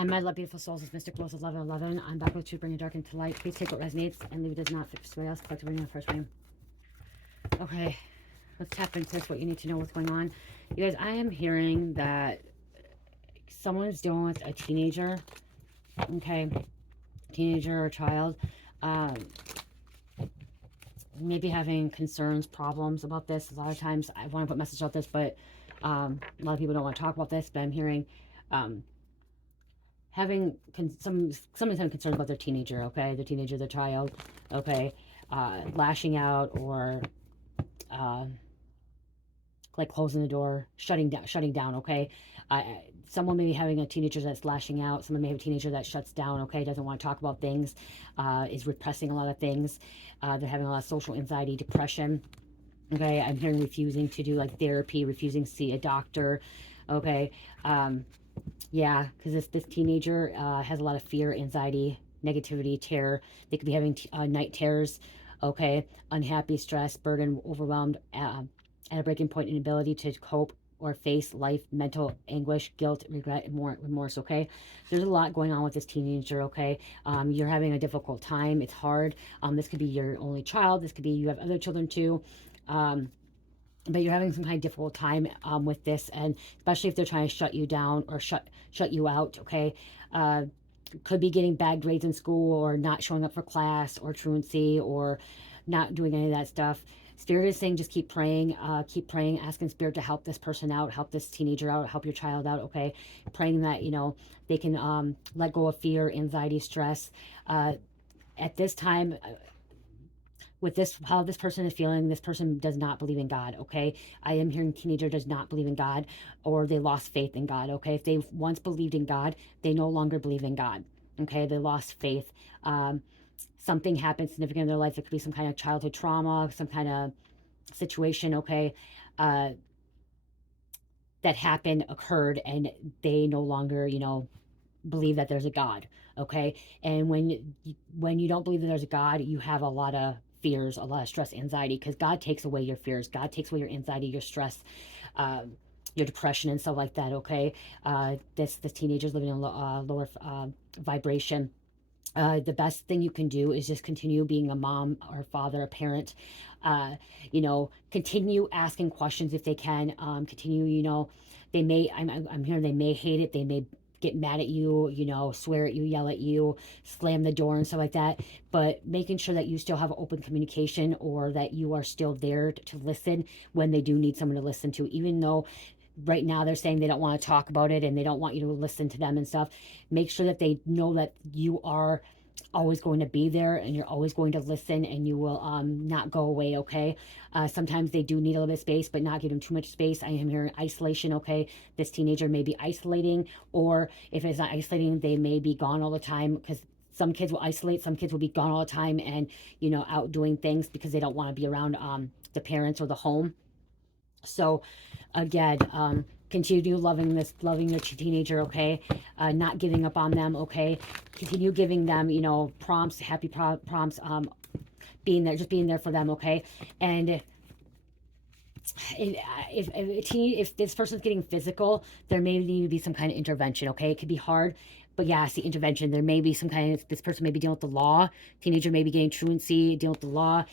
Hi, my love, beautiful souls. It's Mystic Rose of Love and 11. I'm back with Truth, bringing dark into light. Please take what resonates and leave it does not fit for somebody else. Collective reading the first reading. Okay, let's tap into this, what you need to know, what's going on. You guys, I am hearing that someone is dealing with a teenager, okay? Teenager or child. Um, maybe having concerns, problems about this. A lot of times I want to put message about this, but a lot of people don't want to talk about this, but I'm hearing having somebody's having concerns about their teenager, okay, their teenager, their child, okay, lashing out or like closing the door, shutting down, okay. Someone may be having a teenager that's lashing out. Someone may have a teenager that shuts down, okay, doesn't want to talk about things, is repressing a lot of things. They're having a lot of social anxiety, depression. Okay, I'm hearing refusing to do like therapy, refusing to see a doctor. Okay, yeah, because this teenager has a lot of fear, anxiety, negativity, terror. They could be having night terrors. Okay, unhappy, stress, burden, overwhelmed, at a breaking point, inability to cope or face life, mental anguish, guilt, regret, and more remorse. Okay, there's a lot going on with this teenager. Okay, you're having a difficult time. It's hard. This could be your only child. This could be you have other children too. But you're having some kind of difficult time with this, and especially if they're trying to shut you down or shut you out. Okay, could be getting bad grades in school or not showing up for class or truancy or not doing any of that stuff. Spirit is saying just keep praying, asking Spirit to help this person out, help this teenager out, help your child out. Okay, praying that they can let go of fear, anxiety, stress. At this time, with this, how this person is feeling, this person does not believe in God. Okay, I am hearing teenager does not believe in God, or they lost faith in God. Okay, if they once believed in God, they no longer believe in God. Okay, they lost faith. Something happened significant in their life. It could be some kind of childhood trauma, some kind of situation. Okay, that happened, occurred, and they no longer believe that there's a God. Okay, and when you don't believe that there's a God, you have a lot of fears, a lot of stress, anxiety, because God takes away your fears. God takes away your anxiety, your stress, your depression, and stuff like that. Okay, this teenager's living in a lower vibration. The best thing you can do is just continue being a mom or father, a parent. Continue asking questions if they can. Continue, they may, I'm hearing they may hate it. They may get mad at you, swear at you, yell at you, slam the door and stuff like that. But making sure that you still have open communication, or that you are still there to listen when they do need someone to listen to, even though right now they're saying they don't want to talk about it and they don't want you to listen to them and stuff. Make sure that they know that you are always going to be there and you're always going to listen, and you will not go away. Okay, sometimes they do need a little bit of space, but not give them too much space. I am hearing isolation. Okay, this teenager may be isolating, or if it's not isolating, they may be gone all the time, because some kids will isolate, some kids will be gone all the time and out doing things because they don't want to be around the parents or the home. So again, continue loving your teenager. Okay, not giving up on them. Okay, continue giving them prompts, happy prompts, being there, just being there for them. Okay, and if this person's getting physical, there may need to be some kind of intervention. Okay, it could be hard, but yeah, see, intervention. There may be some kind of, this person may be dealing with the law. Teenager may be getting truancy, dealing with the law.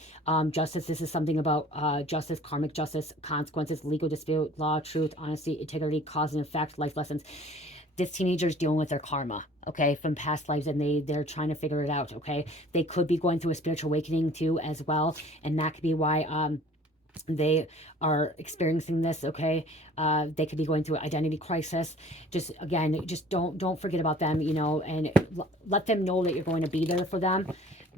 Justice. This is something about justice, karmic justice, consequences, legal dispute, law, truth, honesty, integrity, cause and effect, life lessons. This teenager is dealing with their karma, okay, from past lives, and they're trying to figure it out. Okay, they could be going through a spiritual awakening too as well, and that could be why they are experiencing this. Okay, they could be going through an identity crisis. Just again, just don't forget about them, and let them know that you're going to be there for them.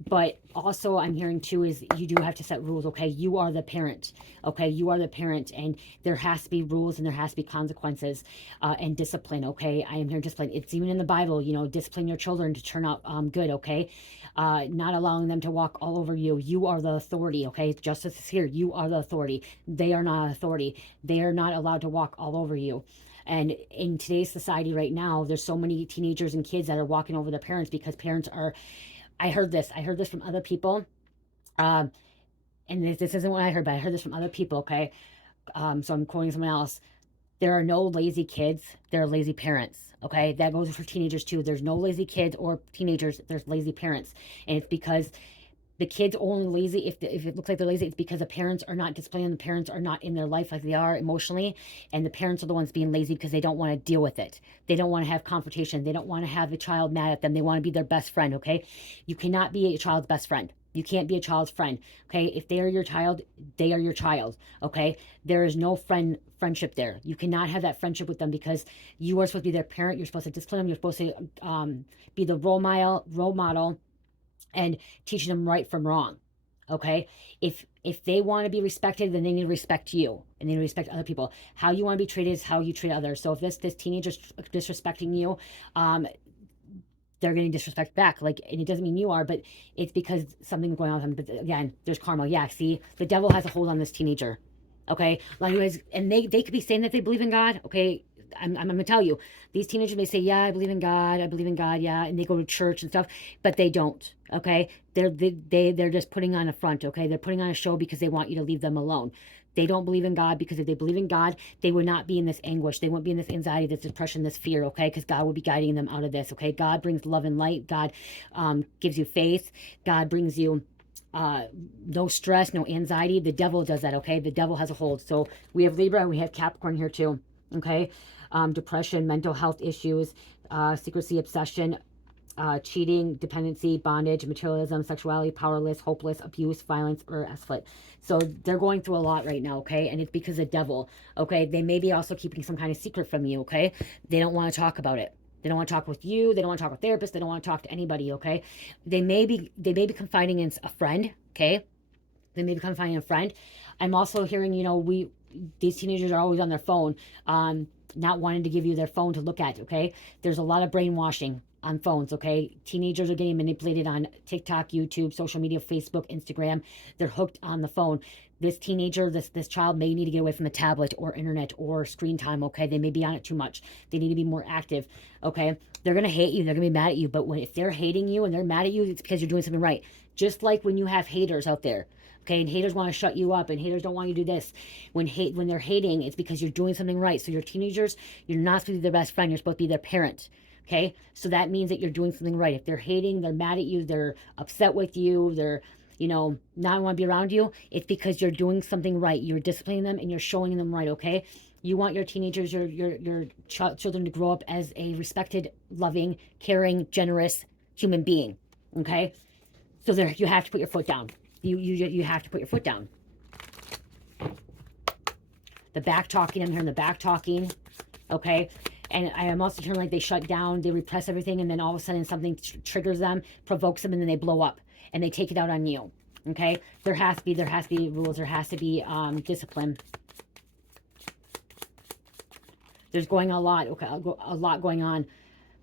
But also, I'm hearing too is you do have to set rules. Okay, you are the parent. Okay, you are the parent, and there has to be rules and there has to be consequences, and discipline. Okay, I am hearing discipline. It's even in the Bible. Discipline your children to turn out good. Okay, not allowing them to walk all over you. You are the authority. Okay, justice is here. You are the authority. They are not authority. They are not allowed to walk all over you. And in today's society right now, there's so many teenagers and kids that are walking over their parents because parents are. I heard this from other people. Um, and this isn't what I heard, but I heard this from other people. Okay, so I'm quoting someone else. There are no lazy kids, there are lazy parents. Okay, that goes for teenagers too. There's no lazy kids or teenagers, there's lazy parents. And it's because the kids only lazy if it looks like they're lazy, it's because the parents are not displaying, the parents are not in their life like they are emotionally, and the parents are the ones being lazy because they don't want to deal with it. They don't want to have confrontation. They don't want to have the child mad at them. They want to be their best friend. Okay, you cannot be a child's best friend. You can't be a child's friend. Okay, if they are your child, they are your child. Okay, there is no friendship there. You cannot have that friendship with them because you are supposed to be their parent. You're supposed to discipline them. You're supposed to be the role model, and teaching them right from wrong. Okay, if they want to be respected, then they need to respect you, and they need to respect other people. How you want to be treated is how you treat others. So if this teenager's disrespecting you, um they're getting disrespect back. Like, and it doesn't mean you are, but it's because something's going on with them. But again, there's karma. Yeah, see, the devil has a hold on this teenager. Okay, like, and they could be saying that they believe in God. Okay, I'm gonna tell you, these teenagers may say, yeah, I believe in God, yeah, and they go to church and stuff, but they don't. Okay, they're just putting on a front. Okay, they're putting on a show because they want you to leave them alone. They don't believe in God, because if they believe in God, they would not be in this anguish. They wouldn't be in this anxiety, this depression, this fear, okay? Because God would be guiding them out of this, okay? God brings love and light. God gives you faith. God brings you no stress, no anxiety. The devil does that, okay? The devil has a hold. So we have Libra and we have Capricorn here too, okay? Depression, mental health issues, secrecy, obsession, cheating, dependency, bondage, materialism, sexuality, powerless, hopeless, abuse, violence, or split. So they're going through a lot right now, okay? And it's because of devil, okay? They may be also keeping some kind of secret from you, okay? They don't want to talk about it. They don't want to talk with you. They don't want to talk with therapists. They don't want to talk to anybody, okay? They may be confiding in a friend, okay? They may be confiding in a friend. I'm also hearing, these teenagers are always on their phone, not wanting to give you their phone to look at, okay? There's a lot of brainwashing on phones, okay? Teenagers are getting manipulated on TikTok, YouTube, social media, Facebook, Instagram. They're hooked on the phone. This teenager, this child may need to get away from the tablet or internet or screen time, okay? They may be on it too much. They need to be more active, okay? They're going to hate you. They're going to be mad at you. But if they're hating you and they're mad at you, it's because you're doing something right. Just like when you have haters out there, okay, and haters want to shut you up, and haters don't want you to do this. When they're hating, it's because you're doing something right. So your teenagers, you're not supposed to be their best friend. You're supposed to be their parent. Okay, so that means that you're doing something right. If they're hating, they're mad at you, they're upset with you, they're not want to be around you, it's because you're doing something right. You're disciplining them and you're showing them right. Okay, you want your teenagers, your children to grow up as a respected, loving, caring, generous human being. Okay, so there, you have to put your foot down. You have to put your foot down. The back talking, I'm hearing the back talking, okay? And I am also hearing like they shut down, they repress everything, and then all of a sudden something triggers them, provokes them, and then they blow up, and they take it out on you, okay? There has to be rules, there has to be discipline. There's going a lot, okay, a lot going on.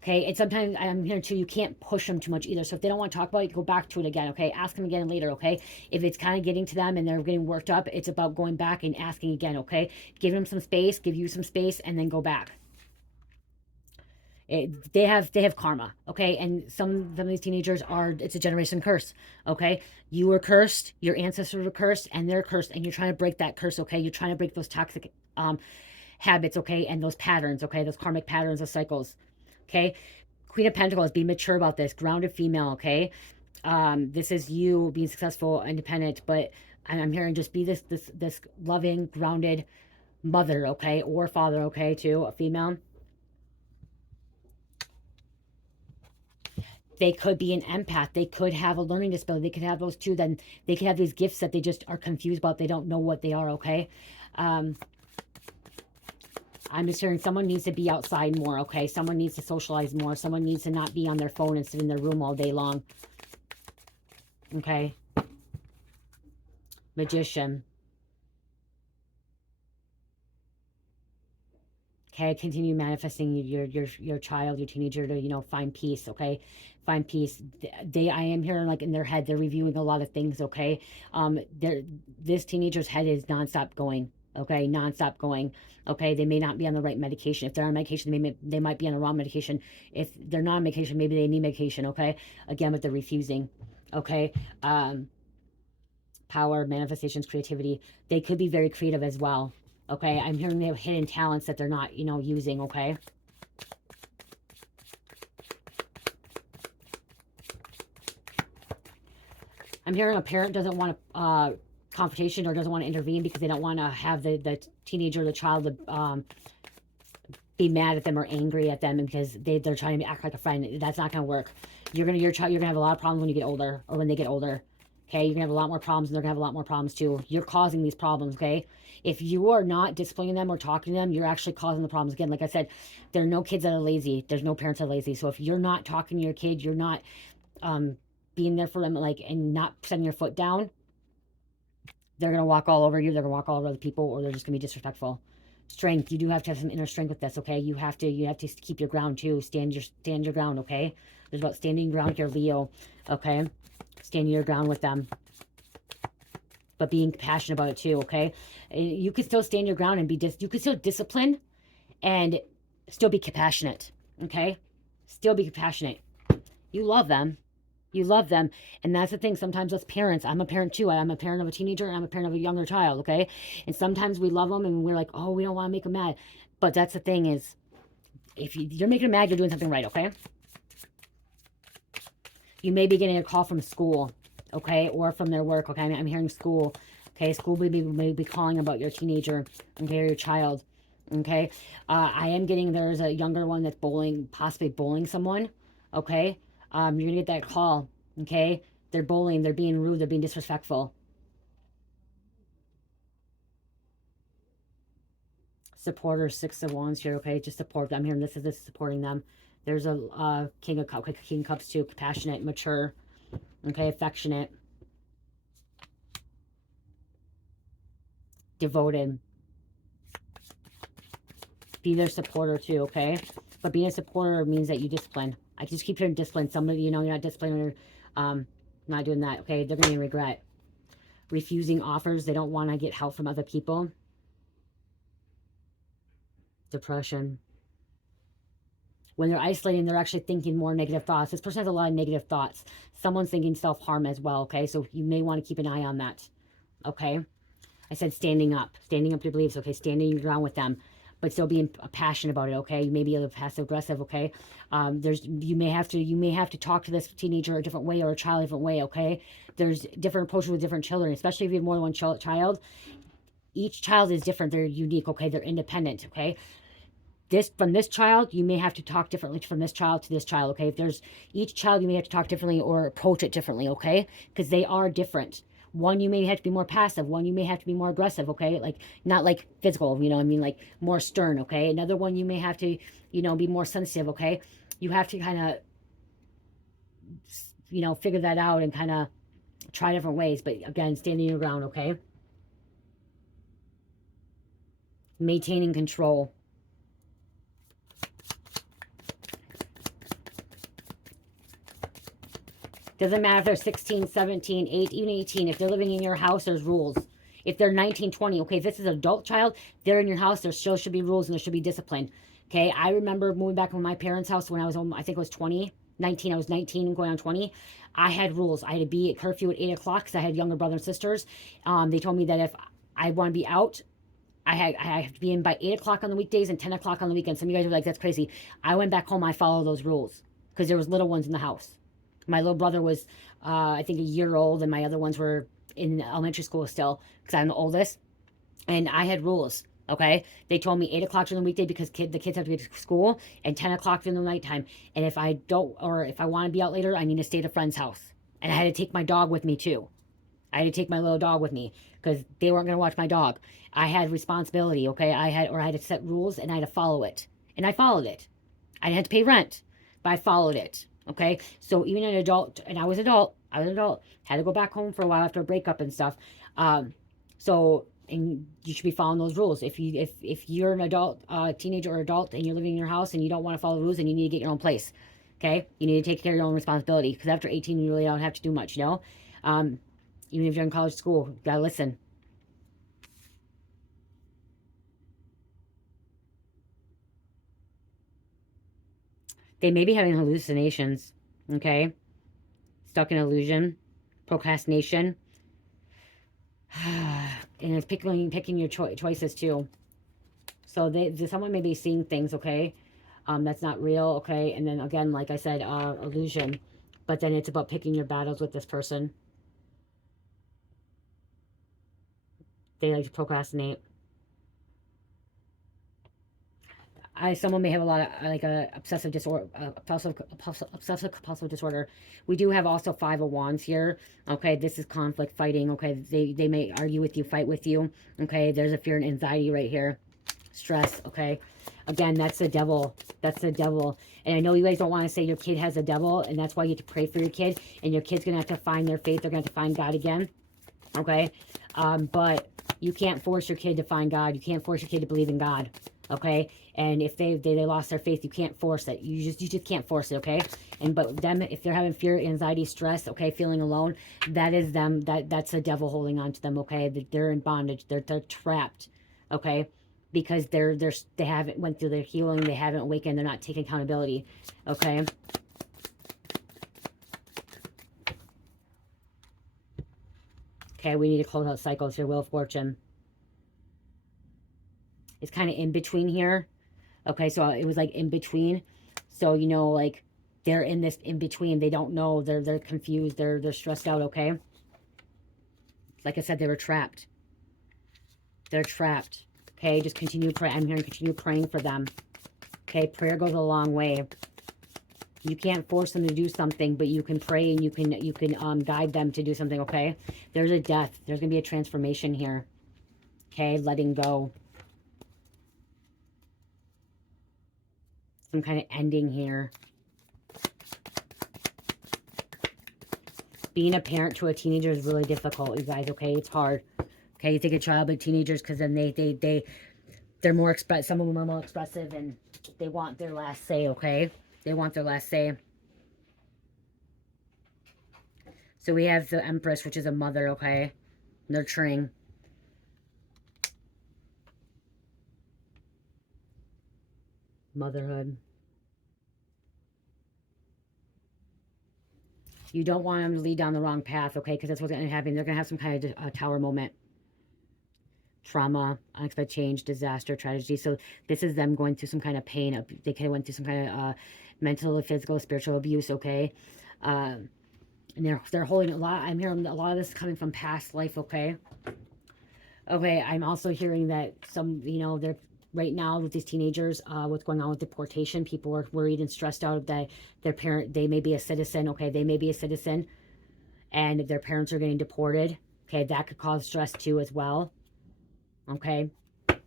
Okay, and sometimes I'm here too, you can't push them too much either. So if they don't want to talk about it, go back to it again, okay? Ask them again later, okay? If it's kind of getting to them and they're getting worked up, it's about going back and asking again, okay? Give them some space, give you some space, and then go back. They have karma, okay? And some of these teenagers it's a generation curse, okay? You were cursed, your ancestors were cursed, and they're cursed, and you're trying to break that curse, okay? You're trying to break those toxic habits, okay? And those patterns, okay? Those karmic patterns of cycles. Okay, Queen of Pentacles, be mature about this. Grounded female, okay? This is you being successful, independent, but I'm hearing just be this loving, grounded mother, okay? Or father, okay, too, a female. They could be an empath. They could have a learning disability. They could have those too. Then they could have these gifts that they just are confused about. They don't know what they are, okay? I'm just hearing someone needs to be outside more, okay? Someone needs to socialize more. Someone needs to not be on their phone and sit in their room all day long. Okay? Magician. Okay, continue manifesting your child, your teenager to, find peace, okay? Find peace. I am hearing like in their head, they're reviewing a lot of things, okay? This teenager's head is nonstop going. Okay, nonstop going. Okay, they may not be on the right medication. If they're on medication, they might be on the wrong medication. If they're not on medication, maybe they need medication. Okay, again, but they're refusing. Okay, power, manifestations, creativity. They could be very creative as well. Okay, I'm hearing they have hidden talents that they're not, using, okay? I'm hearing a parent doesn't want a confrontation or doesn't want to intervene because they don't want to have the teenager, the child, be mad at them or angry at them because they're trying to act like a friend. That's not going to work. You're gonna have a lot of problems when you get older or when they get older. Okay, you're gonna have a lot more problems, and they're gonna have a lot more problems too. You're causing these problems. Okay, if you are not disciplining them or talking to them, you're actually causing the problems. Again, like I said, there are no kids that are lazy. There's no parents that are lazy. So if you're not talking to your kid, you're not um, being there for them, like, and not setting your foot down, they're gonna walk all over you. They're gonna walk all over other people, or they're just gonna be disrespectful. Strength. You do have to have some inner strength with this. Okay, you have to keep your ground too. Stand your ground. Okay, there's about standing ground here, Leo. Okay, standing your ground with them, but being passionate about it too. Okay, you could still stand your ground and you could still discipline and still be compassionate. Okay, still be compassionate. You love them. You love them. And that's the thing. Sometimes as parents, I'm a parent too. I'm a parent of a teenager and I'm a parent of a younger child. Okay. And sometimes we love them and we're like, oh, we don't want to make them mad. But that's the thing is, if you're making them mad, you're doing something right. Okay. You may be getting a call from school. Okay. Or from their work. Okay. I'm hearing school. Okay. School may be calling about your teenager. Okay. Or your child. Okay. I am getting, there's a younger one that's possibly bullying someone. Okay. You're gonna get that call. Okay. They're bullying, they're being rude, they're being disrespectful. Supporters, 6 of Wands here. Okay, just support them. I'm hearing this is supporting them. There's a King of Cups, King of Cups too. Compassionate, mature. Okay, affectionate, devoted. Be their supporter too. Okay, but being a supporter means that you discipline. I just keep hearing discipline. Somebody, you're not disciplining or not doing that. Okay, they're gonna regret. Refusing offers. They don't want to get help from other people. Depression. When they're isolating, they're actually thinking more negative thoughts. This person has a lot of negative thoughts. Someone's thinking self-harm as well, okay? So you may want to keep an eye on that, okay? I said standing up to your beliefs, okay? Standing your ground with them, but still being passionate about it, okay? You may be a little passive aggressive, okay? You may have to talk to this teenager a different way or a child a different way, okay? There's different approaches with different children, especially if you have more than one child. Each child is different. They're unique, okay? They're independent, okay? From this child, you may have to talk differently from this child to this child, okay? If there's each child, you may have to talk differently or approach it differently, okay? Because they are different. One, you may have to be more passive. One, you may have to be more aggressive, okay? Like, not like physical, I mean, like more stern, okay? Another one, you may have to, be more sensitive, okay? You have to kind of, figure that out and kind of try different ways. But again, standing your ground, okay? Maintaining control. Doesn't matter if they're 16, 17, 8, even 18. If they're living in your house, there's rules. If they're 19, 20, okay, if this is an adult child, they're in your house, there still should be rules and there should be discipline. Okay, I remember moving back from my parents' house when I was, I think I was 20, 19. I was 19 and going on 20. I had rules. I had to be at curfew at 8 o'clock because I had younger brothers and sisters. They told me that if I want to be out, I have to be in by 8 o'clock on the weekdays and 10 o'clock on the weekends. Some of you guys are like, that's crazy. I went back home, I followed those rules because there was little ones in the house. My little brother was, I think, a year old, and my other ones were in elementary school still because I'm the oldest. And I had rules, okay? They told me 8 o'clock during the weekday because the kids have to get to school, and 10 o'clock during the nighttime. And if I don't, or if I want to be out later, I need to stay at a friend's house. And I had to take my dog with me, too. I had to take my little dog with me because they weren't going to watch my dog. I had responsibility, okay? I had to set rules, and I had to follow it. And I followed it. I didn't have to pay rent, but I followed it. Okay, so even an adult, and I was an adult, had to go back home for a while after a breakup and stuff. So, and you should be following those rules. If you're an adult, teenager or adult, and you're living in your house and you don't want to follow the rules, then you need to get your own place. Okay, you need to take care of your own responsibility because after 18, you really don't have to do much. Even if you're in college school, you gotta listen. They may be having hallucinations, okay? Stuck in illusion, procrastination. And it's picking your choices too. So someone may be seeing things, okay, that's not real, okay. And then again, like I said, illusion. But then it's about picking your battles with this person. They like to procrastinate. Someone may have a lot of like a obsessive disorder, obsessive compulsive disorder. We do have also 5 of Wands here. Okay, this is conflict, fighting. Okay, they may argue with you, fight with you. Okay, there's a fear and anxiety right here, stress. Okay, again, that's the devil. That's the devil. And I know you guys don't want to say your kid has a devil, and that's why you have to pray for your kid. And your kid's gonna have to find their faith. They're gonna have to find God again. Okay, but you can't force your kid to find God. You can't force your kid to believe in God. Okay, and if they lost their faith, you can't force it. You just can't force it. Okay, and but them, if they're having fear, anxiety, stress, okay, feeling alone, that is them. That's the devil holding on to them. Okay, they're in bondage. They're trapped. Okay, because they haven't went through their healing. They haven't awakened. They're not taking accountability. Okay. Okay, we need to close out cycles here. Wheel of Fortune. It's kind of in between here. Okay, so it was like in between. So, you know, like they're in this in between. They don't know. They're confused. They're stressed out, okay? Like I said, they were trapped. They're trapped. Okay, just continue praying. I'm here to continue praying for them. Okay, prayer goes a long way. You can't force them to do something, but you can pray and you can guide them to do something, okay? There's a death. There's going to be a transformation here. Okay, letting go. Some kind of ending here. Being a parent to a teenager is really difficult, you guys, okay? It's hard. Okay, you think of child, but teenagers, because then they're more expressive. Some of them are more expressive, and they want their last say, okay? They want their last say. So we have the Empress, which is a mother, okay? Nurturing. Motherhood. You don't want them to lead down the wrong path, okay? Because that's what's going to happen. They're going to have some kind of tower moment. Trauma, unexpected change, disaster, tragedy. So this is them going through some kind of pain. They kind of went through some kind of mental, physical, spiritual abuse, okay? And they're holding a lot. I'm hearing a lot of this coming from past life, okay? Okay, I'm also hearing that some, you know, they're right now with these teenagers, what's going on with deportation. People are worried and stressed out that their parent, they may be a citizen, okay? They may be a citizen, and their parents are getting deported. Okay, that could cause stress too as well. Okay, because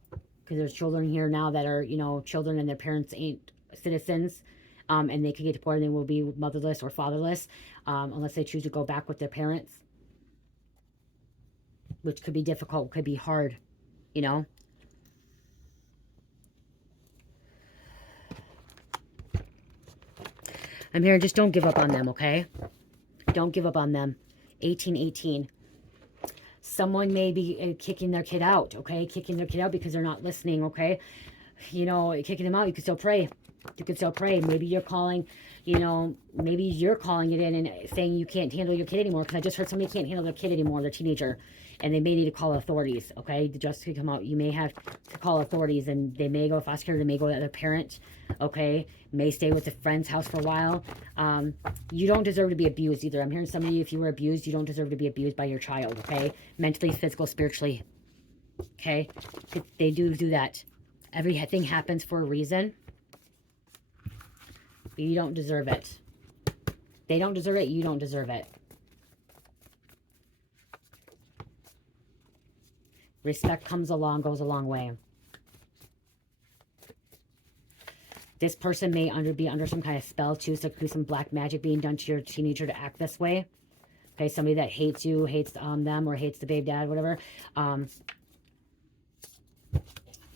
there's children here now that are, you know, children and their parents ain't citizens, and they could get deported and they will be motherless or fatherless, unless they choose to go back with their parents, which could be difficult, could be hard, you know. I'm here, just don't give up on them, okay? Don't give up on them. 1818. Someone may be kicking their kid out, okay? Kicking their kid out because they're not listening, okay? You know, kicking them out, you can still pray. You can still pray. Maybe you're calling, you know, maybe you're calling it in and saying you can't handle your kid anymore, because I just heard somebody can't handle their kid anymore, their teenager, and they may need to call authorities, okay? The justice could come out. You may have to call authorities, and they may go foster care, they may go to their parent, okay? May stay with a friend's house for a while. You don't deserve to be abused either. I'm hearing somebody, if you were abused, you don't deserve to be abused by your child, okay? Mentally, physical, spiritually, okay? They do that. Everything happens for a reason. You don't deserve it. They don't deserve it. You don't deserve it. Respect goes a long way. This person may be under some kind of spell too. So there could be some black magic being done to your teenager to act this way. Okay, somebody that hates you, hates them, or hates the babe dad, whatever. So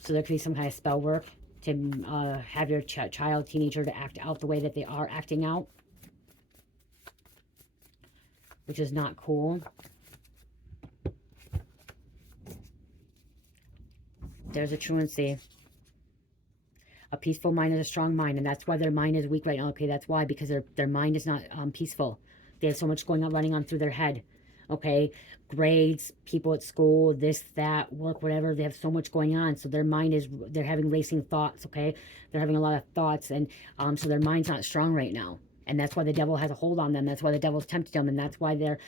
there could be some kind of spell work to have your child, teenager, to act out the way that they are acting out, which is not cool. There's a truancy. A peaceful mind is a strong mind, and that's why their mind is weak right now. Okay, that's why, because their mind is not peaceful. They have so much going on, running on through their head. okay? Grades, people at school, this, that, work, whatever. They have so much going on. So their mind is, they're having racing thoughts, okay? They're having a lot of thoughts. And so their mind's not strong right now. And that's why the devil has a hold on them. That's why the devil's tempted them. And that's why they're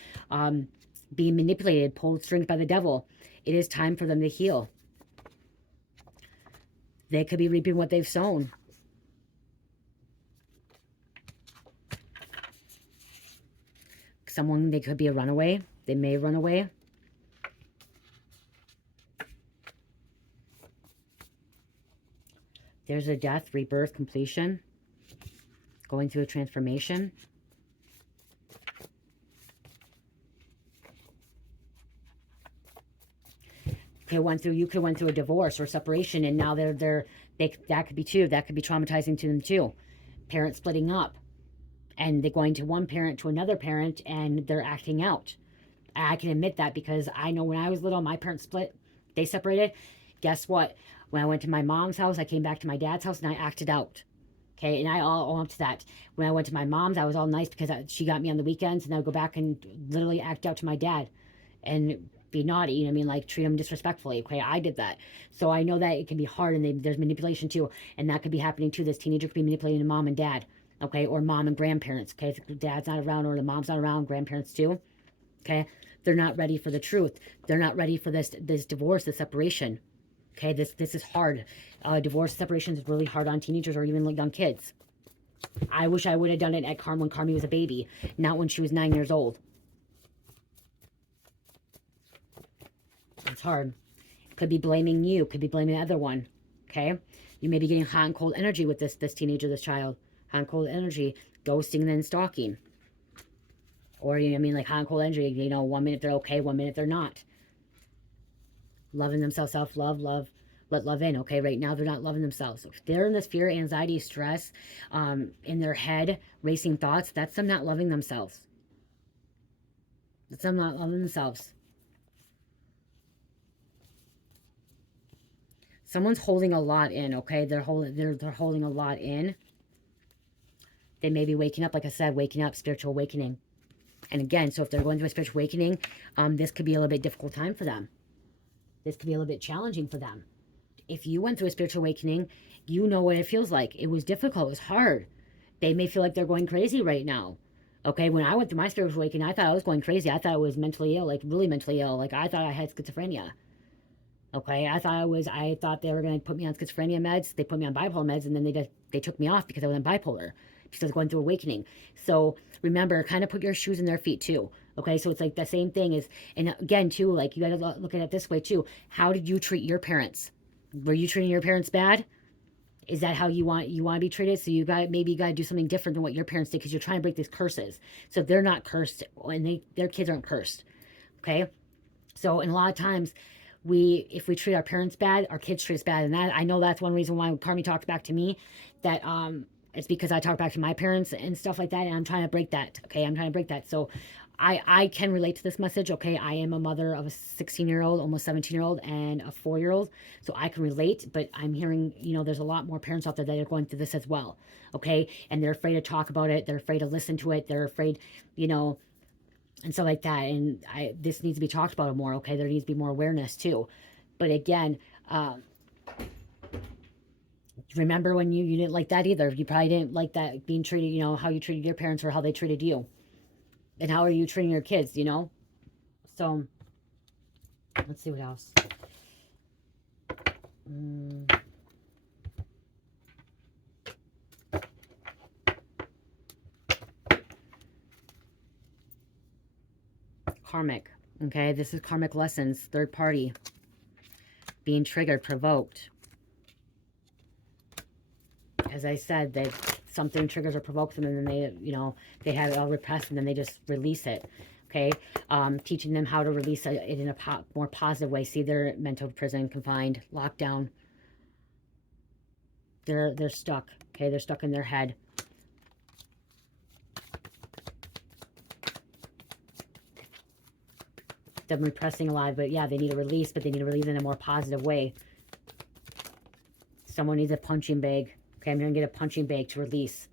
being manipulated, pulled strings by the devil. It is time for them to heal. They could be reaping what they've sown. Someone, they could be a runaway. They may run away. There's a death, rebirth, completion. Going through a transformation. You could went through a divorce or separation, and now that could be too. That could be traumatizing to them too. Parents splitting up, and they're going to one parent to another parent, and they're acting out. I can admit that because I know when I was little, my parents split. They separated. Guess what? When I went to my mom's house, I came back to my dad's house, and I acted out. Okay, and I all own up to that. When I went to my mom's, I was all nice because she got me on the weekends, and I would go back and literally act out to my dad and be naughty, you know what I mean? Like treat him disrespectfully. Okay, I did that. So I know that it can be hard, and there's manipulation too, and that could be happening too. This teenager could be manipulating mom and dad, okay, or mom and grandparents. Okay, if the dad's not around or the mom's not around, grandparents too. Okay, they're not ready for the truth. They're not ready for this divorce, this separation. Okay, this is hard. Divorce, separation is really hard on teenagers or even young kids. I wish I would have done it at when Carmi was a baby, not when she was 9 years old. It's hard. Could be blaming you. Could be blaming the other one. Okay? You may be getting hot and cold energy with this teenager, this child. Hot and cold energy. Ghosting and then stalking. Or, you know what I mean? Like hot and cold energy. You know, 1 minute they're okay, 1 minute they're not. Loving themselves, self-love, let love in. Okay? Right now they're not loving themselves. So if they're in this fear, anxiety, stress, in their head, racing thoughts, that's them not loving themselves. That's them not loving themselves. Someone's holding a lot in, okay? They're holding a lot in. They may be waking up, like I said, waking up, spiritual awakening. And again, so if they're going through a spiritual awakening, this could be a little bit difficult time for them. This could be a little bit challenging for them. If you went through a spiritual awakening, you know what it feels like. It was difficult. It was hard. They may feel like they're going crazy right now. Okay, when I went through my spiritual awakening, I thought I was going crazy. I thought I was mentally ill, like really mentally ill. Like I thought I had schizophrenia. Okay, I thought they were going to put me on schizophrenia meds. They put me on bipolar meds, and then they took me off because I was on bipolar, because I was going through awakening. So remember, kind of put your shoes in their feet too. Okay, so it's like the same thing is, and again too, like you got to look at it this way too. How did you treat your parents? Were you treating your parents bad? Is that how you want to be treated? So maybe you got to do something different than what your parents did, because you're trying to break these curses. So they're not cursed, and their kids aren't cursed. Okay, so and a lot of times, if we treat our parents bad, our kids treat us bad. And that, I know that's one reason why Carmi talks back to me, that it's because I talk back to my parents and stuff like that, and I'm trying to break that. Okay, I'm trying to break that. So I can relate to this message. Okay, I am a mother of a 16-year-old, almost 17-year-old, and a 4-year-old, so I can relate. But I'm hearing, there's a lot more parents out there that are going through this as well. Okay, and they're afraid to talk about it. They're afraid to listen to it. They're afraid, and stuff like that. And this needs to be talked about more. Okay, there needs to be more awareness too. But again, remember when you didn't like that either. You probably didn't like that being treated, how you treated your parents or how they treated you, and how are you treating your kids, So let's see what else. Karmic. Okay, this is karmic lessons. Third party. Being triggered, provoked. As I said, that something triggers or provokes them, and then they have it all repressed, and then they just release it. Okay, teaching them how to release it in a more positive way. See, they're mental prison, confined, locked down. They're stuck. Okay, they're stuck in their head. Them repressing a lot, but yeah, they need a release, but they need to release in a more positive way. Someone needs a punching bag. Okay, I'm going to get a punching bag to release.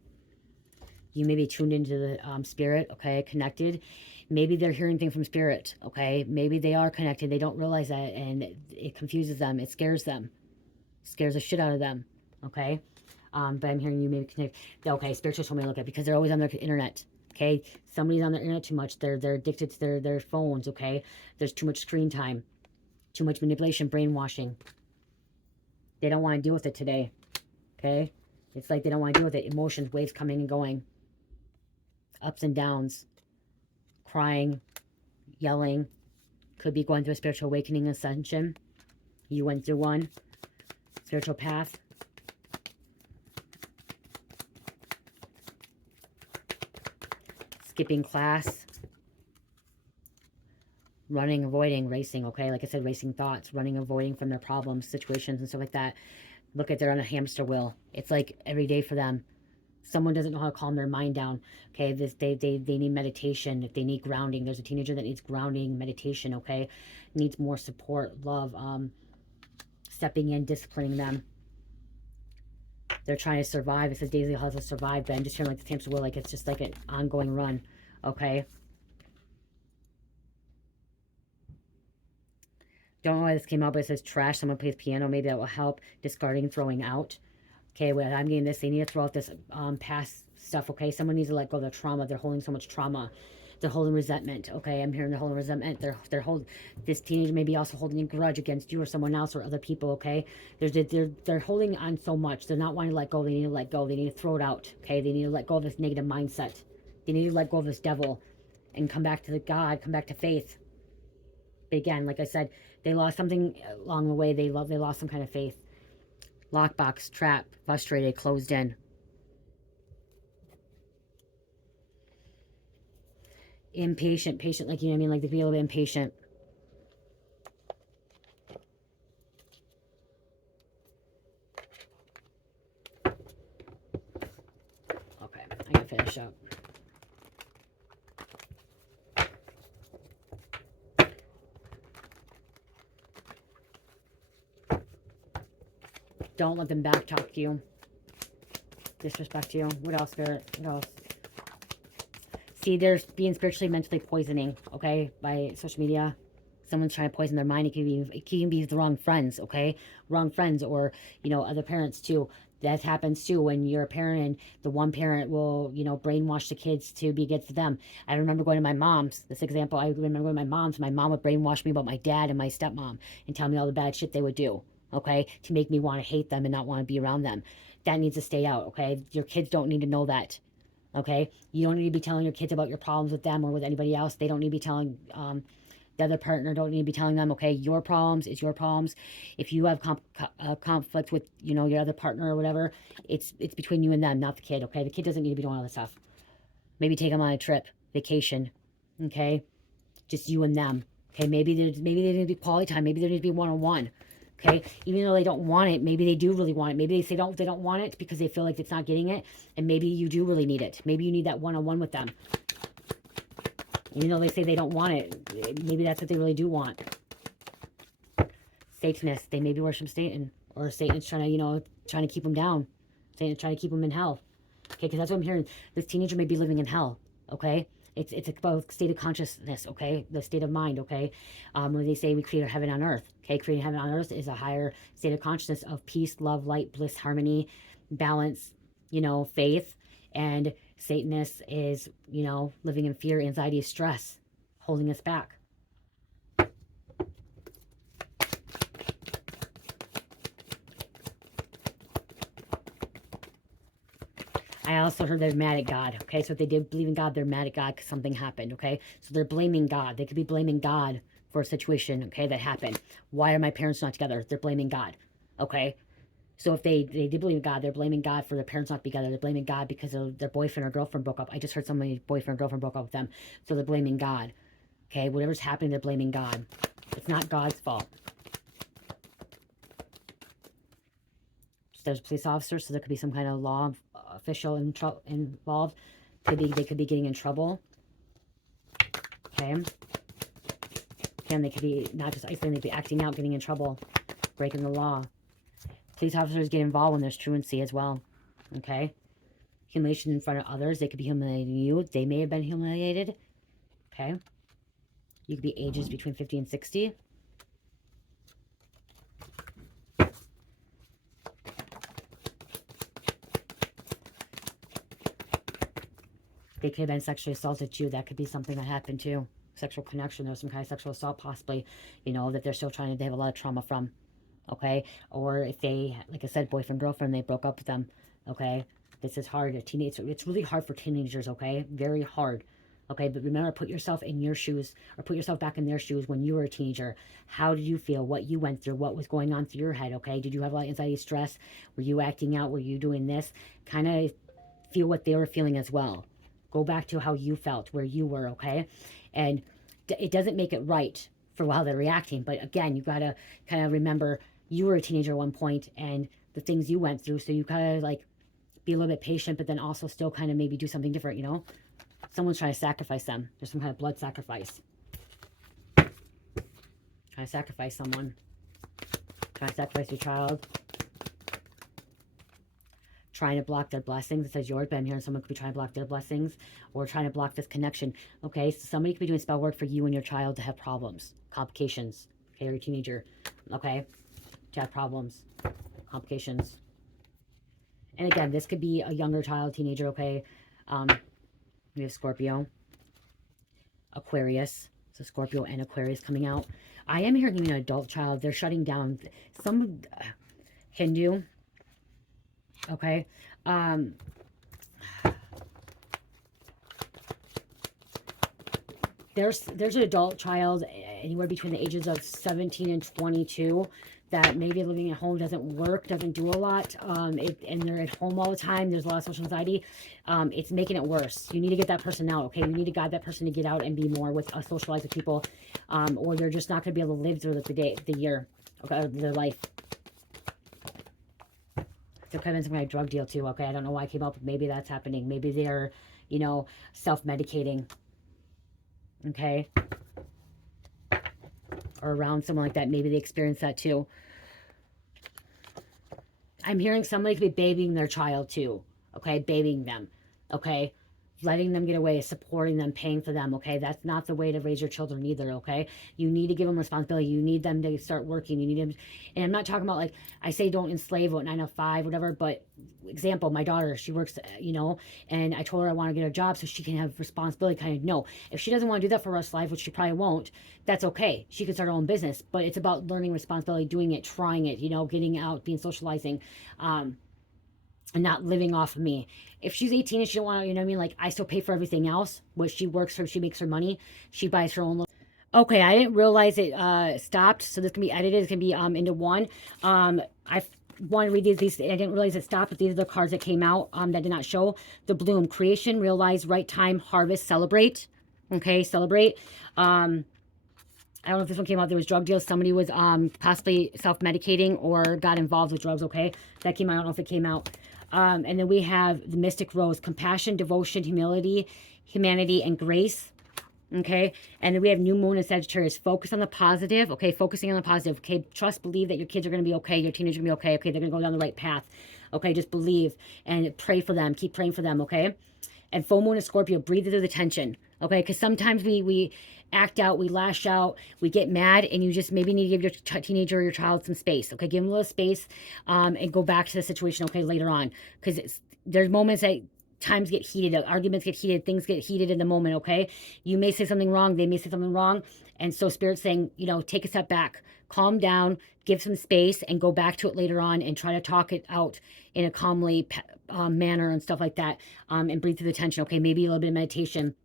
You may be tuned into the spirit, okay, connected. Maybe they're hearing things from spirit, okay? Maybe they are connected. They don't realize that, and it confuses them. It scares them. Scares the shit out of them, okay? But I'm hearing you maybe connect. Okay, spiritual told me to look at, because they're always on their internet, okay? Somebody's on their internet too much. They're addicted to their phones, okay? There's too much screen time, too much manipulation, brainwashing. They don't want to deal with it today, okay? It's like they don't want to deal with it. Emotions, waves coming and going, ups and downs, crying, yelling. Could be going through a spiritual awakening, ascension. You went through one. Spiritual path. Skipping class. Running, avoiding, racing, okay? Like I said, racing thoughts. Running, avoiding from their problems, situations, and stuff like that. Look at, they're on a hamster wheel. It's like every day for them. Someone doesn't know how to calm their mind down. Okay, they need meditation. If they need grounding, there's a teenager that needs grounding, meditation, okay? Needs more support, love, stepping in, disciplining them. They're trying to survive. It says Daisy has to survive, but I'm just feeling like the hamster wheel, like it's just like an ongoing run, okay? Don't know why this came out, but it says trash. Someone plays piano. Maybe that will help. Discarding, throwing out. Okay, when I'm getting this, they need to throw out this past stuff, okay? Someone needs to let go of their trauma. They're holding so much trauma. They're holding resentment, okay? I'm hearing they're holding resentment. They're holding, this teenager may be also holding a grudge against you or someone else or other people, okay? They're holding on so much. They're not wanting to let go. They need to let go. They need to throw it out, okay? They need to let go of this negative mindset. They need to let go of this devil and come back to the God, come back to faith. But again, like I said, they lost something along the way. They lost some kind of faith. Lockbox, trap, frustrated, closed in. Impatient, patient, like, you know what I mean? Like, they feel a little bit impatient. Okay, I gotta finish up. Don't let them backtalk you. Disrespect you. What else, Spirit? What else? See, there's being spiritually, mentally poisoning, okay, by social media. Someone's trying to poison their mind. It can even be the wrong friends, okay? Wrong friends, or, you know, other parents too. That happens too when you're a parent and the one parent will, you know, brainwash the kids to be good for them. I remember going to my mom's, this example, I remember going to my mom's. My mom would brainwash me about my dad and my stepmom and tell me all the bad shit they would do, okay, to make me want to hate them and not want to be around them. That needs to stay out, okay? Your kids don't need to know that. Okay, you don't need to be telling your kids about your problems with them or with anybody else. They don't need to be telling the other partner. Don't need to be telling them, okay, your problems is your problems. If you have conflict with, you know, your other partner or whatever, it's between you and them, not the kid. Okay, the kid doesn't need to be doing all this stuff. Maybe take them on a trip, vacation. Okay, just you and them. Okay, maybe there need to be quality time. Maybe there needs to be one-on-one. Okay, even though they don't want it, maybe they do really want it. Maybe they say they don't want it because they feel like it's not getting it, and maybe you do really need it. Maybe you need that one-on-one with them. Even though they say they don't want it, maybe that's what they really do want. Satanists, they maybe worship Satan, or Satan's trying to, you know, trying to keep them down. Satan's trying to keep them in hell. Okay, because that's what I'm hearing. This teenager may be living in hell. Okay, it's about state of consciousness, okay? The state of mind, okay? When they say we create a heaven on earth, okay? Creating heaven on earth is a higher state of consciousness of peace, love, light, bliss, harmony, balance, you know, faith. And Satanist is, you know, living in fear, anxiety, stress, holding us back. I also heard they're mad at God, okay? So if they did believe in God, they're mad at God because something happened, okay? So they're blaming God. They could be blaming God for a situation, okay, that happened. Why are my parents not together? They're blaming God, okay? So if they did believe in God, they're blaming God for their parents not together. They're blaming God because their boyfriend or girlfriend broke up. I just heard somebody's boyfriend or girlfriend broke up with them. So they're blaming God, okay? Whatever's happening, they're blaming God. It's not God's fault. There's a police officer, so there could be some kind of law official involved. They could be getting in trouble. Okay. Again, they could be not just isolating, they'd be acting out, getting in trouble, breaking the law. Police officers get involved when there's truancy as well. Okay. humiliation in front of others. They could be humiliating you. They may have been humiliated. Okay. You could be ages between 50 and 60. They could have been sexually assaulted too. That could be something that happened too. Sexual connection. There was some kind of sexual assault possibly, you know, that they're still trying to, they have a lot of trauma from. Okay. Or if they, like I said, boyfriend, girlfriend, they broke up with them. Okay. This is hard. It's really hard for teenagers. Okay. Very hard. Okay. But remember, put yourself in your shoes, or put yourself back in their shoes when you were a teenager. How did you feel? What you went through? What was going on through your head? Okay. Did you have a lot of anxiety, stress? Were you acting out? Were you doing this? Kind of feel what they were feeling as well. Go back to how you felt, where you were, okay? And it doesn't make it right for how they're reacting. But again, you got to kind of remember you were a teenager at one point and the things you went through. So you kind of like be a little bit patient, but then also still kind of maybe do something different, you know? Someone's trying to sacrifice them. There's some kind of blood sacrifice. Trying to sacrifice someone. Trying to sacrifice your child. Trying to block their blessings. It says yours, but I'm hearing someone could be trying to block their blessings or trying to block this connection. Okay, so somebody could be doing spell work for you and your child to have problems, complications. Okay, or your teenager. Okay, to have problems, complications. And again, this could be a younger child, teenager. Okay, we have Scorpio, Aquarius. So Scorpio and Aquarius coming out. I am hearing even an adult child. They're shutting down some Hindu. Okay. There's an adult child anywhere between the ages of 17 and 22 that maybe living at home doesn't work, doesn't do a lot, and they're at home all the time. There's a lot of social anxiety. It's making it worse. You need to get that person out, okay? You need to guide that person to get out and be more with socialize with people, or they're just not going to be able to live through the year, okay, their life. There could have been some kind of drug deal too, okay? I don't know why I came up, but maybe that's happening. Maybe they're, you know, self-medicating, okay? Or around someone like that. Maybe they experience that too. I'm hearing somebody could be babying their child too, okay? Babying them, okay? Letting them get away, supporting them, paying for them, okay? That's not the way to raise your children either, okay? You need to give them responsibility. You need them to start working. You need them, and I'm not talking about, like, I say don't enslave, 9 to 5, whatever, but example, my daughter, she works, you know, and I told her I want to get a job so she can have responsibility, kind of, no. If she doesn't want to do that for the rest of life, which she probably won't, that's okay. She can start her own business, but it's about learning responsibility, doing it, trying it, you know, getting out, being socializing, and not living off of me. If she's 18 and she don't want to, you know what I mean? Like, I still pay for everything else. What she works for, she makes her money. She buys her own. Okay, I didn't realize it stopped. So this can be edited. It can be into one. I want to read these. I didn't realize it stopped, but these are the cards that came out that did not show. The bloom, creation, realize, right time, harvest, celebrate. Okay, celebrate. I don't know if this one came out. There was drug deals. Somebody was possibly self-medicating or got involved with drugs, okay? That came out. I don't know if it came out. And then we have the Mystic Rose, compassion, devotion, humility, humanity, and grace. Okay. And then we have New Moon and Sagittarius. Focus on the positive. Okay. Focusing on the positive. Okay. Trust, believe that your kids are going to be okay. Your teenagers are going to be okay. Okay. They're going to go down the right path. Okay. Just believe and pray for them. Keep praying for them. Okay. And full moon and Scorpio, breathe through the tension. Okay. Because sometimes we act out, we lash out, we get mad, and you just maybe need to give your teenager or your child some space. Okay. Give them a little space and go back to the situation. Okay. Later on. Because there's moments that times get heated, arguments get heated, things get heated in the moment, okay? You may say something wrong, they may say something wrong, and so Spirit's saying, you know, take a step back, calm down, give some space, and go back to it later on and try to talk it out in a calmly manner and stuff like that, and breathe through the tension, okay? Maybe a little bit of meditation,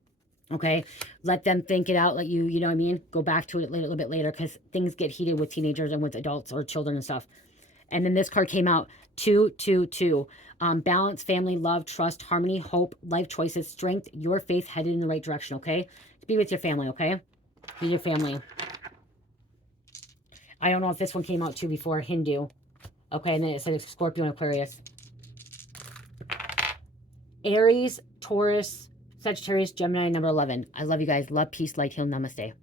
okay? Let them think it out, let you know what I mean? Go back to it a little bit later, because things get heated with teenagers and with adults or children and stuff. And then this card came out, 222. Balance, family, love, trust, harmony, hope, life choices, strength, your faith headed in the right direction, okay? Be with your family, okay? Be your family. I don't know if this one came out too before, Hindu. Okay, and then it said Scorpio and Aquarius. Aries, Taurus, Sagittarius, Gemini, number 11. I love you guys. Love, peace, light, heal, namaste.